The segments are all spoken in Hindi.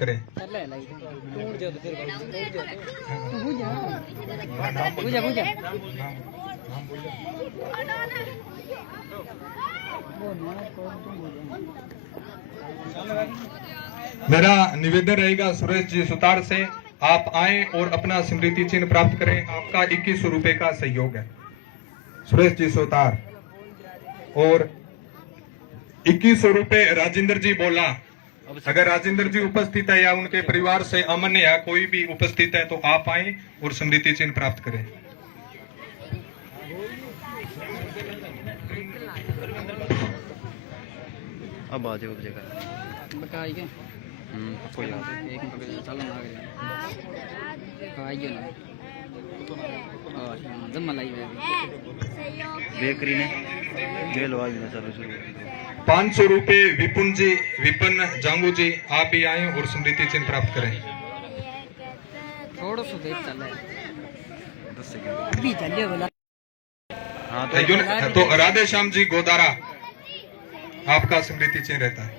करें। मेरा निवेदन रहेगा सुरेश जी सुतार से, आप आए और अपना स्मृति चिन्ह प्राप्त करें। आपका 2100 रुपए का सहयोग है। सुरेश जी सुतार और 2100 रुपए राजेंद्र जी बोला। अगर राजेंद्र जी उपस्थित है या उनके परिवार से अमन या कोई भी उपस्थित है तो आप आए और स्मृति चिन्ह प्राप्त करें। अब आ जाओ जगह बताइए क्या कोई एक मिनट चलो ना आइए ना और जम लाई बेकरी ने ये लो आज चलो शुरू 500 रुपए विपिन जांगू जी, आप भी आए और स्मृति चिन्ह प्राप्त करें। थोड़ा सा देर चल रहा है 10 सेकंड भी चले वाला। हाँ तो राधे श्याम जी गोदारा, आपका स्मृति चिन्ह रहता है।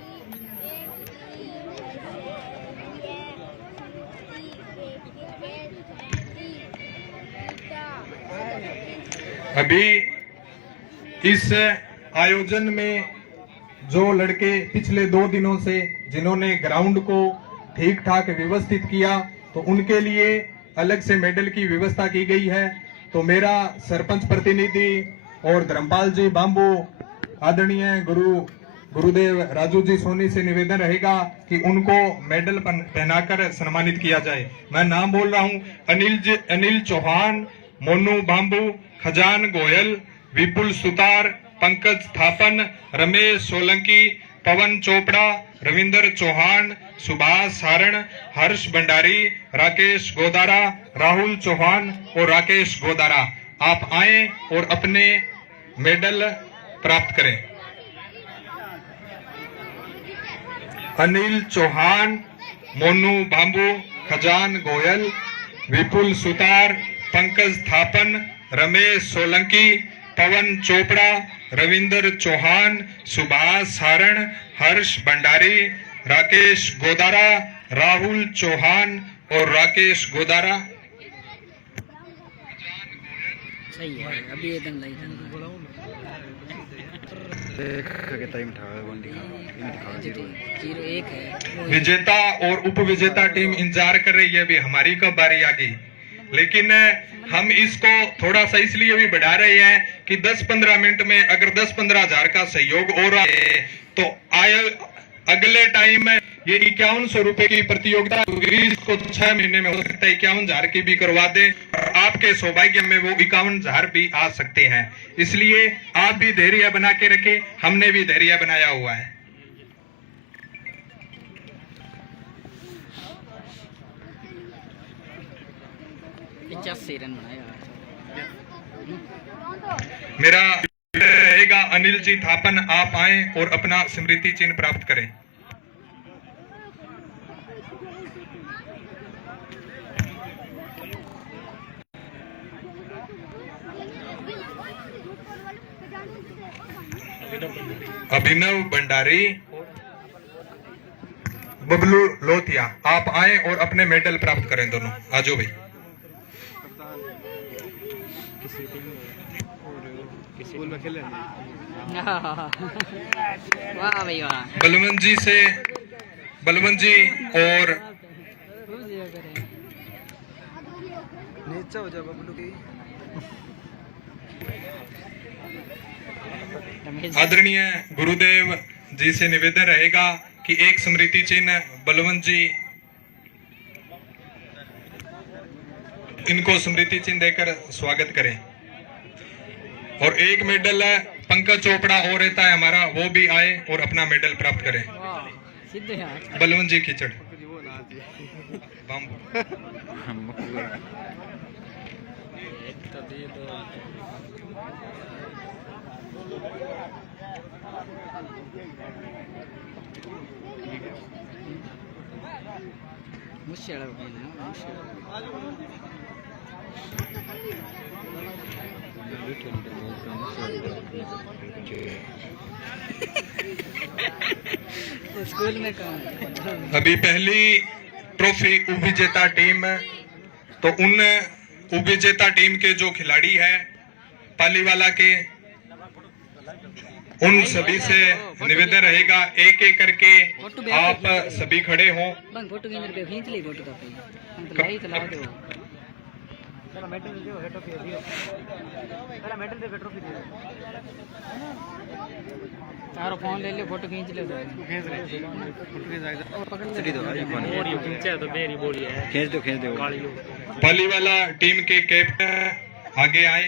अभी इस आयोजन में जो लड़के पिछले 2 दिनों से जिन्होंने ग्राउंड को ठीक ठाक व्यवस्थित किया, तो उनके लिए अलग से मेडल की व्यवस्था की गई है। तो मेरा सरपंच प्रतिनिधि और धर्मपाल जी बांबू, आदरणीय गुरुदेव राजू जी सोनी से निवेदन रहेगा कि उनको मेडल पहनाकर सम्मानित किया जाए। मैं नाम बोल रहा हूं, अनिल चौहान, मोनू बांबू, खजान गोयल, विपुल सुतार, पंकज थापन, रमेश सोलंकी, पवन चोपड़ा, रविंदर चौहान, सुभाष सारण, हर्ष भंडारी, राकेश गोदारा, राहुल चौहान और राकेश गोदारा, आप आए और अपने मेडल प्राप्त करें। अनिल चौहान, मोनू बांबू, खजान गोयल, विपुल सुतार, पंकज थापन, रमेश सोलंकी, पवन चोपड़ा, रविंदर चौहान, सुभाष सारण, हर्ष भंडारी, राकेश गोदारा, राहुल चौहान और राकेश गोदारा। सही है, अभी एकदम नहीं विजेता और उप विजेता टीम इंतजार कर रही है, अभी हमारी कब बारी आ गई। लेकिन हम इसको थोड़ा सा इसलिए भी बढ़ा रहे हैं कि 10-15 मिनट में अगर 10-15 हजार का सहयोग हो रहा है तो अगले टाइम में ये 5100 रुपए की प्रतियोगिता इसको 6 महीने में हो सकता है 51,000 की भी करवा दे और आपके सौभाग्य में वो 51,000 भी आ सकते हैं। इसलिए आप भी धैर्य बना के रखें, हमने भी धैर्य बनाया हुआ है। रन बनाया मेरा रहेगा अनिल जी थापन, आप आए और अपना स्मृति चिन्ह प्राप्त करें। अभिनव भंडारी, बबलू लोथिया, आप आए और अपने मेडल प्राप्त करें। दोनों आ जाओ भाई। स्कूल में खेले वाह भाई वाह। बलवंत जी से बलवंत जी और नीचे हो जा बबलू की। आदरणीय गुरुदेव जी से निवेदन रहेगा कि एक स्मृति चिन्ह बलवंत जी, इनको स्मृति चिन्ह देकर स्वागत करें। और एक मेडल पंकज चोपड़ा और रहता है हमारा, वो भी आए और अपना मेडल प्राप्त करें। बलवंत जी कीचड़ स्कूल में काम अभी पहली ट्रॉफी उपविजेता टीम, तो उन उपविजेता टीम के जो खिलाड़ी है पालीवाला के, उन सभी से निवेदन रहेगा एक एक करके आप सभी खड़े हो। बंग फोटो के अंदर पे खींच ले फोटो का पे हम तो लाई चला दो चलो मेडल दे हेड ऑफ दियो पहला मेडल दे ट्रॉफी दे तारो फोन ले ले फोटो खींच ले तो खींच ले फोटो खींच जाएगा पकड़ ले दो आईफोन वीडियो खींचा तो मेरी बोली है खींच दो पालीवाला टीम के कैप्टन आगे आए।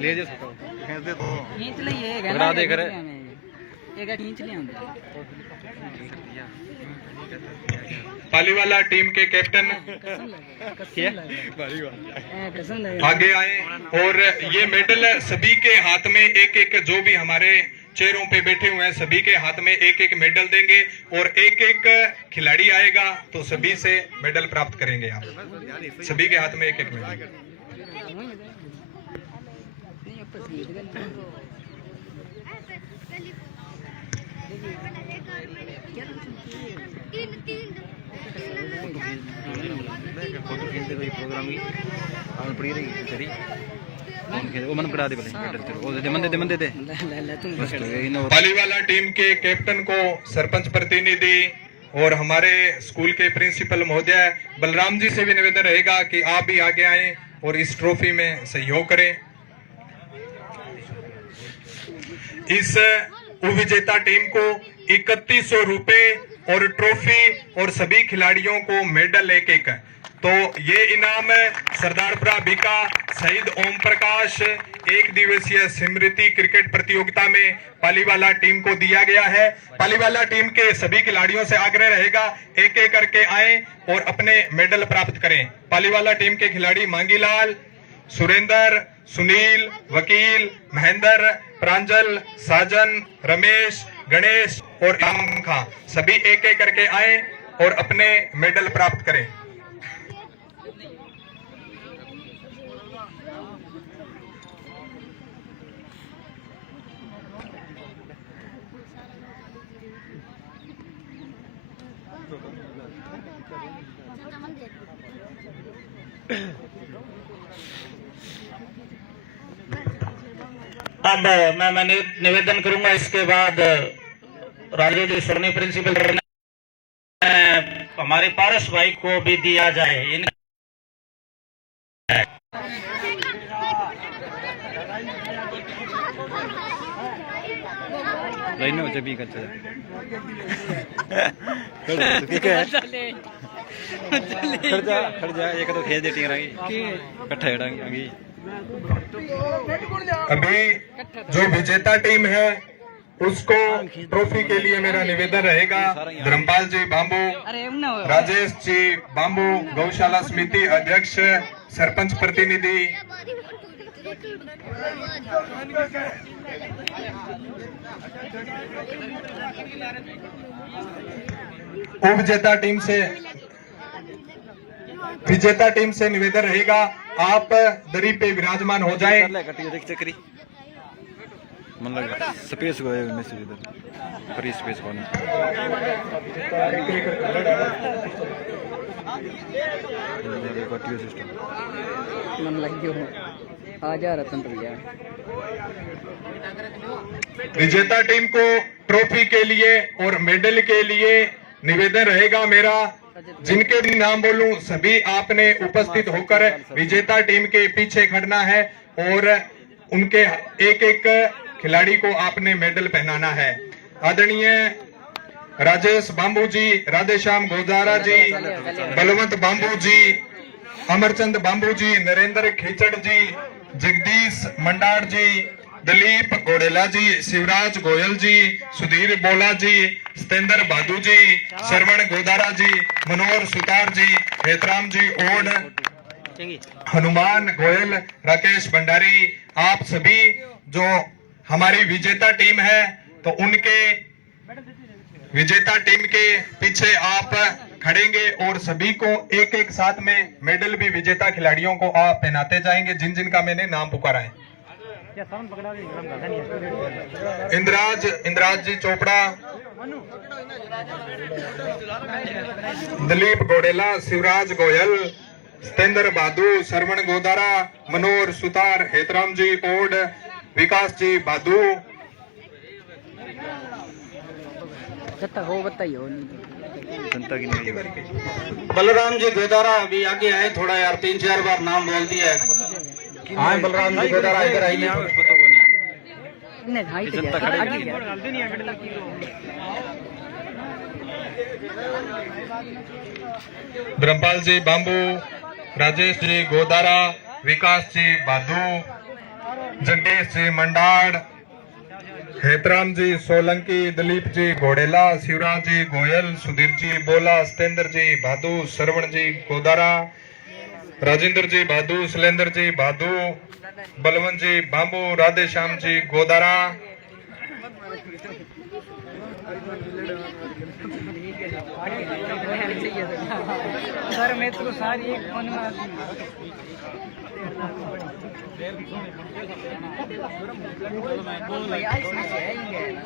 ले जा खींच दे तो खींच ले ये पकड़ा दे करे एक खींच ले हम पालीवाला टीम के कैप्टन आगे आए और ये मेडल सभी के हाथ में एक एक, जो भी हमारे चेयरों पे बैठे हुए हैं सभी के हाथ में एक एक मेडल देंगे और एक एक खिलाड़ी आएगा तो सभी से मेडल प्राप्त करेंगे। आप सभी के हाथ में एक एक मेडल। फोटो खींच दे भाई प्रोग्राम की आवन पड़ी रही तेरी वो मन पड़ा दे पहले वो दे मन दे बस तो यही ना। पालीवाला टीम के कैप्टन को सरपंच प्रतिनिधि और हमारे स्कूल के प्रिंसिपल महोदय बलराम जी से भी निवेदन रहेगा कि आप भी आगे आएं और इस ट्रॉफी में सहयोग करें। इस उपविजेता टीम को 3100 रुपए और ट्रॉफी और सभी खिलाड़ियों को मेडल एक एक, तो ये इनाम सरदारपुरा बीका शहीद ओम प्रकाश एक दिवसीय स्मृति क्रिकेट प्रतियोगिता में पालीवाला टीम को दिया गया है। पालीवाला टीम के सभी खिलाड़ियों से आग्रह रहेगा एक एक करके आए और अपने मेडल प्राप्त करें। पालीवाला टीम के खिलाड़ी मांगीलाल, सुरेंद्र, सुनील, वकील, महेंद्र, प्रांजल, साजन, रमेश, गणेश और इमाम खां सभी एक एक करके आए और अपने मेडल प्राप्त करें। अब मैं निवेदन करूंगा, इसके बाद राजेश सोनी प्रिंसिपल हमारे पारस भाई को भी दिया जाए। लाइन में जब भी करते खड़ जा एक तो खेल दे टिंगरा की इकट्ठा हेडांगी। अभी जो विजेता टीम है उसको ट्रॉफी के लिए मेरा निवेदन रहेगा धर्मपाल जी बांबू, राजेश जी बांबू, गौशाला समिति अध्यक्ष, सरपंच प्रतिनिधि, उपविजेता टीम से निवेदन रहेगा आप दरी पे विराजमान हो जाएं। मन लगा स्पेस को मैसेज इधर फ्री स्पेस कौन सिस्टम मन लग गयो आजा रतन भैया। विजेता टीम को ट्रॉफी के लिए और मेडल के लिए निवेदन रहेगा मेरा, जिनके भी नाम बोलूं सभी आपने उपस्थित होकर विजेता टीम के पीछे खड़ना है और उनके एक एक खिलाड़ी को आपने मेडल पहनाना है। आदरणीय राजेश बांबू जी, राधेश्याम गोजारा जी, बलवंत बांबू जी, अमरचंद बांबू जी, नरेंद्र खीचड़ जी, जगदीश मंडार जी, दिलीप गोडेला जी, शिवराज गोयल जी, सुधीर बोला जी, सतेंद्र भादू जी, श्रवण गोदारा जी, मनोहर सुतार जी, हेतराम जी ओड, हनुमान गोयल, राकेश भंडारी, आप सभी जो हमारी विजेता टीम है तो उनके विजेता टीम के पीछे आप खड़ेंगे और सभी को एक एक साथ में मेडल भी विजेता खिलाड़ियों को आप पहनाते जाएंगे, जिन जिन का मैंने नाम पुकारा है। इंद्राज जी चोपड़ा, दिलीप गोडेला, शिवराज गोयल, सतेंद्र बादू, सरवण गोदारा, मनोहर सुतार, हेतराम जी ओड, विकास जी बादू, जनता की नहीं है। बलराम जी गोदारा अभी आगे आए थोड़ा यार, 3-4 बार नाम बोल दिया है। हाँ बलराम जी गोदारा इधर आइए। पता को नहीं जनता खड़े ब्रह्मपाल जी बांबू, राजेश जी गोदारा, विकास जी बादू, जगदीश जी मंडाड़, हेतराम जी सोलंकी, दिलीप जी घोड़ेला, शिवराज जी गोयल, सुधीर जी बोला, सतेंद्र जी बादू, सरवण जी गोदारा, राजेंद्र जी बादू, शैलेंद्र जी बादू, बलवंत जी बांबू, राधे श्याम जी गोदारा, सर मैं तो सारी एक फोन में आती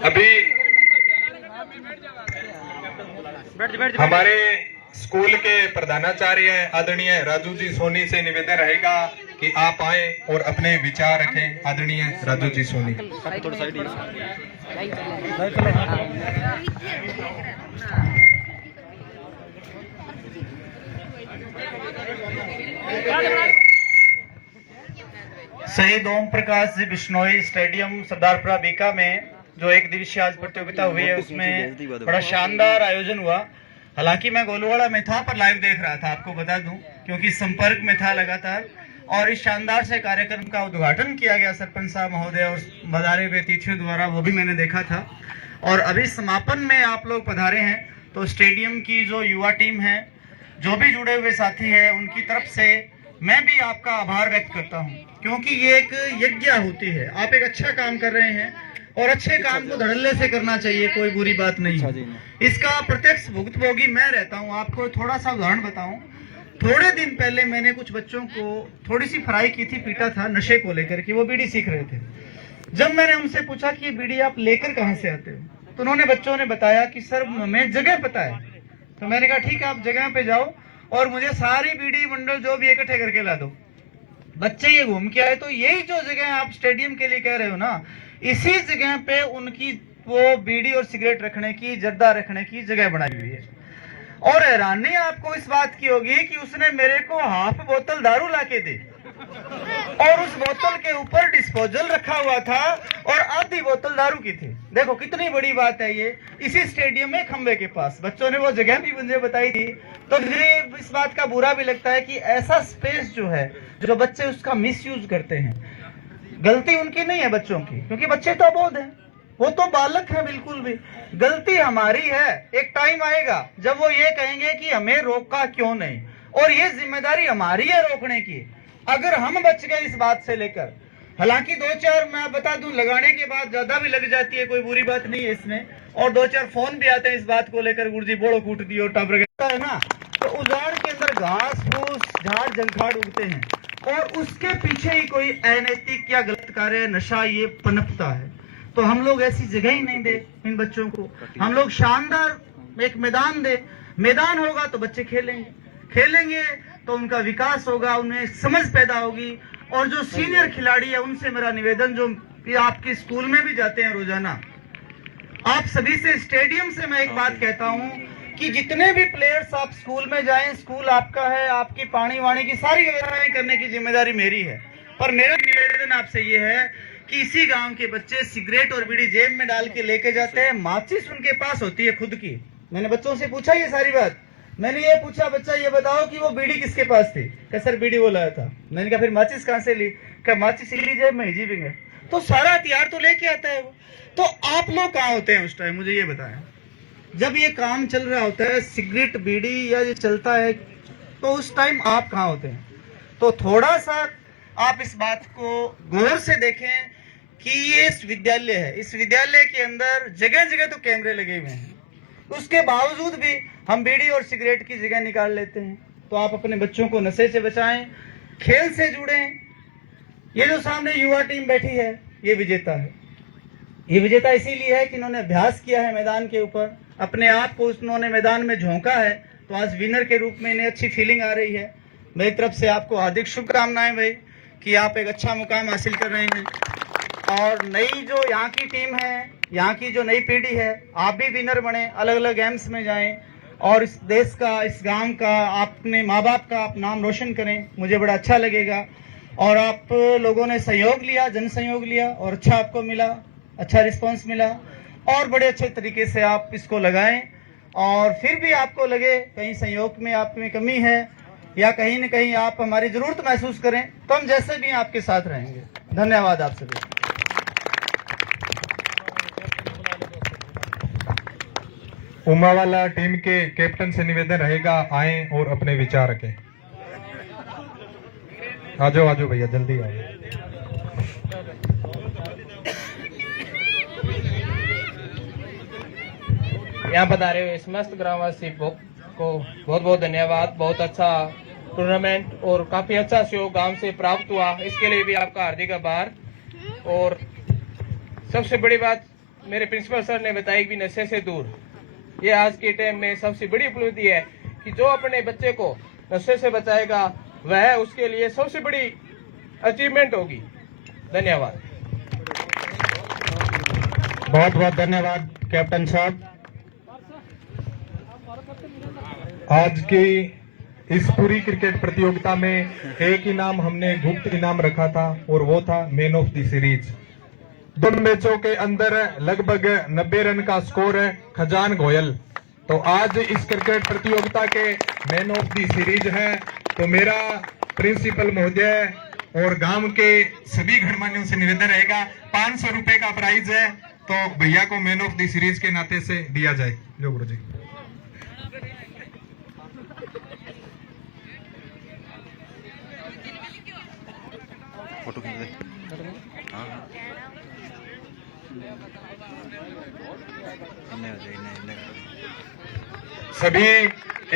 अभी हमारे स्कूल के प्रधानाचार्य आदरणीय राजू जी सोनी से निवेदन रहेगा कि आप आए और अपने विचार रखें। आदरणीय राजू जी सोनी। थोड़ा साइड शहीद ओम प्रकाश जी बिश्नोई स्टेडियम सरदारपुरा बीका में जो एक दिवसीय आज प्रतियोगिता हुई है उसमें बड़ा शानदार आयोजन हुआ। हालांकि मैं गोलूवाड़ा में था पर लाइव देख रहा था, आपको बता दूं, क्योंकि संपर्क में था लगातार। और इस शानदार से कार्यक्रम का उद्घाटन किया गया सरपंच साहब महोदय और बधारे हुए अतिथियों द्वारा, वो भी मैंने देखा था। और अभी समापन में आप लोग पधारे हैं तो स्टेडियम की जो युवा टीम है, जो भी जुड़े हुए साथी हैं, उनकी तरफ से मैं भी आपका आभार व्यक्त करता हूं, क्योंकि ये एक यज्ञ होती है। आप एक अच्छा काम कर रहे हैं और अच्छे काम को धड़ल्ले से करना चाहिए, कोई बुरी बात नहीं है। इसका प्रत्यक्ष भुक्तभोगी मैं रहता हूं। आपको थोड़ा सा उदाहरण बताऊं, थोड़े दिन पहले मैंने कुछ बच्चों को थोड़ी सी फ्राई की थी, पीटा था नशे को लेकर के, वो बीड़ी सीख रहे थे। जब मैंने उनसे पूछा कि ये बीड़ी आप लेकर कहां से आते हो, तो उन्होंने बच्चों ने बताया कि सर हमें जगह पता है। तो मैंने कहा ठीक है, आप जगह पे जाओ और मुझे सारी बीड़ी मंडल जो भी इकट्ठे करके ला दो। बच्चे ये घूम के आए, तो यही जो जगह आप स्टेडियम के लिए कह रहे हो ना, इसी जगह पे उनकी वो बीड़ी और सिगरेट रखने की, जर्दा रखने की जगह बनाई हुई है। और हैरानी आपको इस बात की होगी कि उसने मेरे को हाफ बोतल दारू लाके दी और उस बोतल के ऊपर डिस्पोजल रखा हुआ था और आधी बोतल दारू की थी। देखो कितनी बड़ी बात है ये, इसी स्टेडियम में खंबे के पास। बच्चों ने वो जगह भी मुझे बताई थी। तो मुझे इस बात का बुरा भी लगता है कि ऐसा स्पेस जो है, जो बच्चे उसका मिसयूज करते हैं। गलती उनकी नहीं है बच्चों की, क्योंकि बच्चे तो अबोध हैं, वो तो बालक है बिल्कुल भी। गलती हमारी है। एक टाइम आएगा जब वो ये कहेंगे कि हमें रोका क्यों नहीं, और ये जिम्मेदारी हमारी है रोकने की। अगर हम बच गए इस बात से लेकर, हालांकि 2-4 मैं बता दूं लगाने के बाद ज्यादा भी लग जाती है, कोई बुरी बात नहीं है इसमें। और 2-4 फोन भी आते हैं इस बात को लेकर, गुरुजी बोड़ो कूट दियो टाबर है ना, तो उजाड़ के अंदर घास फूस झाड़ जंखाड़ उगते हैं और उसके पीछे ही कोई अनैतिक या गलत कार्य, नशा ये पनपता है। तो हम लोग ऐसी जगह ही नहीं दे इन बच्चों को। हम लोग शानदार एक मैदान दे। मैदान होगा तो बच्चे खेलेंगे तो उनका विकास होगा, उनमें समझ पैदा होगी। और जो सीनियर खिलाड़ी है उनसे मेरा निवेदन, जो आपके स्कूल में भी जाते हैं रोजाना, आप सभी से, स्टेडियम से मैं एक बात कहता हूं कि जितने भी प्लेयर्स आप स्कूल में जाएं, स्कूल आपका है, आपकी पानी वाणी की सारी व्यवस्थाएं करने की जिम्मेदारी मेरी है। पर मेरा निवेदन आपसे ये है कि इसी गांव के बच्चे सिगरेट और बीड़ी जेब में डाल के लेके जाते हैं, माचिस उनके पास होती है खुद की। मैंने बच्चों से पूछा ये सारी बात, मैंने ये पूछा बच्चा ये बताओ कि वो बीड़ी किसके पास थी, क्या सर बीड़ी वो लाया था। मैंने कहा फिर माचिस कहां से ली, क्या माचिस ली जेब में ही भी। तो सारा हथियार तो लेके आता है वो। तो आप लोग कहाँ होते हैं उस टाइम, मुझे ये बताएं। जब ये काम चल रहा होता है, सिगरेट बीड़ी या ये चलता है, तो उस टाइम आप कहाँ होते हैं। तो थोड़ा सा आप इस बात को गौर से देखें कि ये विद्यालय है, इस विद्यालय के अंदर जगह जगह तो कैमरे लगे हुए हैं। उसके बावजूद भी हम बीड़ी और सिगरेट की जगह निकाल लेते हैं। तो आप अपने बच्चों को नशे से बचाएं, खेल से जुड़ें। ये जो सामने युवा टीम बैठी है, ये विजेता है। ये विजेता इसीलिए है कि इन्होंने अभ्यास किया है मैदान के ऊपर, अपने आप को उन्होंने मैदान में झोंका है, तो आज विनर के रूप में इन्हें अच्छी फीलिंग आ रही है। मेरी तरफ से आपको हार्दिक शुभकामनाएं भाई कि आप एक अच्छा मुकाम हासिल कर रहे हैं। और नई जो यहाँ की टीम है, यहाँ की जो नई पीढ़ी है, आप भी विनर बने, अलग अलग गेम्स में जाएं और इस देश का, इस गांव का, अपने माँ बाप का आप नाम रोशन करें। मुझे बड़ा अच्छा लगेगा। और आप लोगों ने सहयोग लिया, जन सहयोग लिया और अच्छा आपको मिला, अच्छा रिस्पांस मिला और बड़े अच्छे तरीके से आप इसको लगाएं। और फिर भी आपको लगे कहीं सहयोग में आप में कमी है या कहीं न कहीं आप हमारी जरूरत महसूस करें, तो हम जैसे भी आपके साथ रहेंगे। धन्यवाद आप सभी। उमावाला टीम के कैप्टन से निवेदन रहेगा, आए और अपने विचार रखें। आ जाओ भैया, जल्दी आओ। यहाँ पधारे हुए समस्त ग्रामवासी को बहुत बहुत धन्यवाद। बहुत अच्छा टूर्नामेंट और काफी अच्छा सहयोग गांव से प्राप्त हुआ, इसके लिए भी आपका हार्दिक आभार। और सबसे बड़ी बात मेरे प्रिंसिपल सर ने बताई कि नशे से दूर, ये आज के टाइम में सबसे बड़ी उपलब्धि है कि जो अपने बच्चे को नशे से बचाएगा वह उसके लिए सबसे बड़ी अचीवमेंट होगी। धन्यवाद। बहुत बहुत धन्यवाद कैप्टन साहब। आज की इस पूरी क्रिकेट प्रतियोगिता में एक इनाम हमने गुप्त इनाम रखा था और वो था मैन ऑफ द सीरीज। दोनों मैचों के अंदर लगभग 90 रन का स्कोर है खजान गोयल। तो आज इस क्रिकेट प्रतियोगिता के मैन ऑफ द सीरीज है। तो मेरा प्रिंसिपल महोदय और गांव के सभी गणमान्यों से निवेदन रहेगा, 500 रुपए का प्राइज है, तो भैया को मैन ऑफ द सीरीज के नाते से दिया जाए। जो गुरु जी फोटो खींच दे। हाँ हाँ, इन्हें हो जाए, इन्हें सभी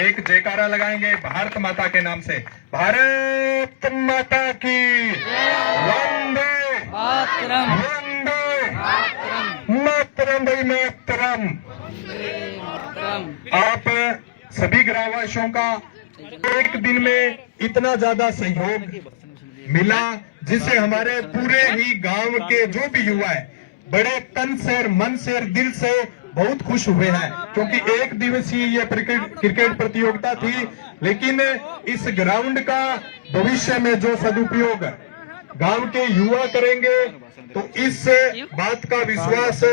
एक जयकारा लगाएंगे भारत माता के नाम से। भारत माता की वंदे मातरम, वंदे मातरम, मातरम भाई मातरम। मातरम। आप सभी ग्रामवासियों का एक दिन में इतना ज्यादा सहयोग मिला, जिससे हमारे पूरे ही गांव के जो भी युवा है बड़े तन से और मन से और दिल से बहुत खुश हुए हैं। क्योंकि एक दिवसीय ये क्रिकेट प्रतियोगिता थी, लेकिन इस ग्राउंड का भविष्य में जो सदुपयोग गांव के युवा करेंगे, तो इस बात का विश्वास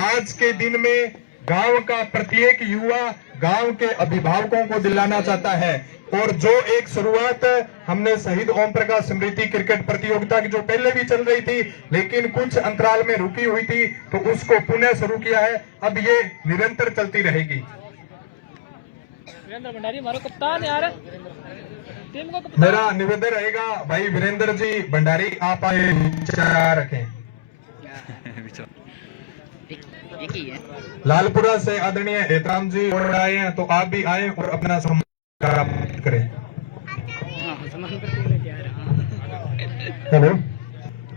आज के दिन में गांव का प्रत्येक युवा गांव के अभिभावकों को दिलाना चाहता है। और जो एक शुरुआत हमने शहीद ओम प्रकाश स्मृति क्रिकेट प्रतियोगिता की जो पहले भी चल रही थी, लेकिन कुछ अंतराल में रुकी हुई थी, तो उसको पुनः शुरू किया है। अब ये निरंतर चलती रहेगी। वीरेंद्र भंडारी हमारा कप्तान यार, टीम को मेरा निवेदन रहेगा भाई वीरेंद्र जी भंडारी, आप आए विचार रखें। एक ही है। लालपुरा से आदरणीय हेतराम जी और आए हैं, तो आप भी आए और अपना सम्मान प्राप्त करें। हेलो,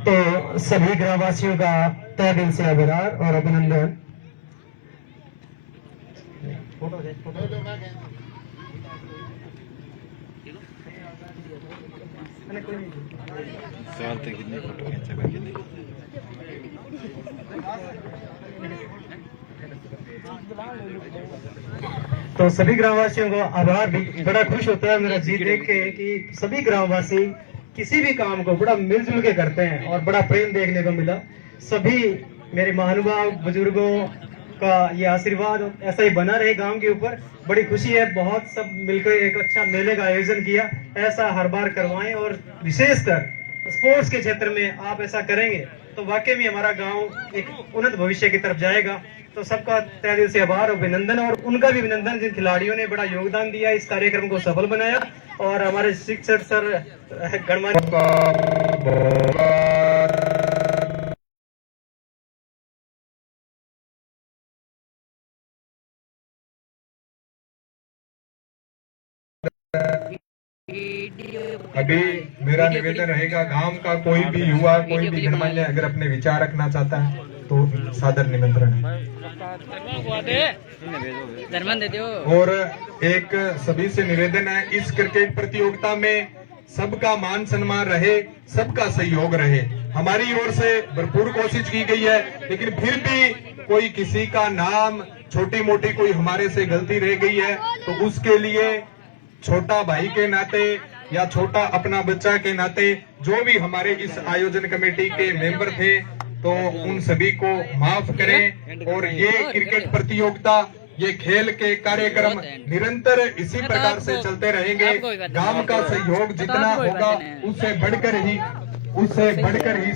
तो सभी ग्रामवासियों का तहे दिल से आभार और अभिनंदन। सवाल तक कितनी फोटो खींचा बाकी नहीं। तो सभी ग्रामवासियों को आभार भी। बड़ा खुश होता है मेरा जी देख के कि सभी ग्रामवासी किसी भी काम को बड़ा मिलजुल के करते हैं और बड़ा प्रेम देखने को मिला। सभी मेरे महानुभाव बुजुर्गों का ये आशीर्वाद ऐसा ही बना रहे गांव के ऊपर। बड़ी खुशी है, बहुत सब मिलकर एक अच्छा मेले का आयोजन किया। ऐसा हर बार करवाएं और विशेषकर स्पोर्ट्स के क्षेत्र में आप ऐसा करेंगे तो वाकई में हमारा गांव एक उन्नत भविष्य की तरफ जाएगा। तो सबका तहे दिल से आभार और अभिनंदन, और उनका भी अभिनंदन जिन खिलाड़ियों ने बड़ा योगदान दिया, इस कार्यक्रम को सफल बनाया। और हमारे शिक्षक सर गणमान्य अभी मेरा निवेदन रहेगा, गांव का कोई भी युवा, कोई भी गणमान्य अगर अपने विचार रखना चाहता है तो सादर निमंत्रण है। धर्मन दे दो। और एक सभी से निवेदन है, इस क्रिकेट प्रतियोगिता में सबका मान सम्मान रहे, सबका सहयोग रहे। हमारी ओर से भरपूर कोशिश की गई है, लेकिन फिर भी कोई किसी का नाम, छोटी मोटी कोई हमारे से गलती रह गई है तो उसके लिए छोटा भाई के नाते या छोटा अपना बच्चा के नाते जो भी हमारे इस आयोजन कमेटी के मेंबर थे तो उन सभी को माफ करें। और ये क्रिकेट प्रतियोगिता, ये खेल के कार्यक्रम निरंतर इसी प्रकार से चलते रहेंगे। गांव का सहयोग जितना होगा उससे बढ़कर ही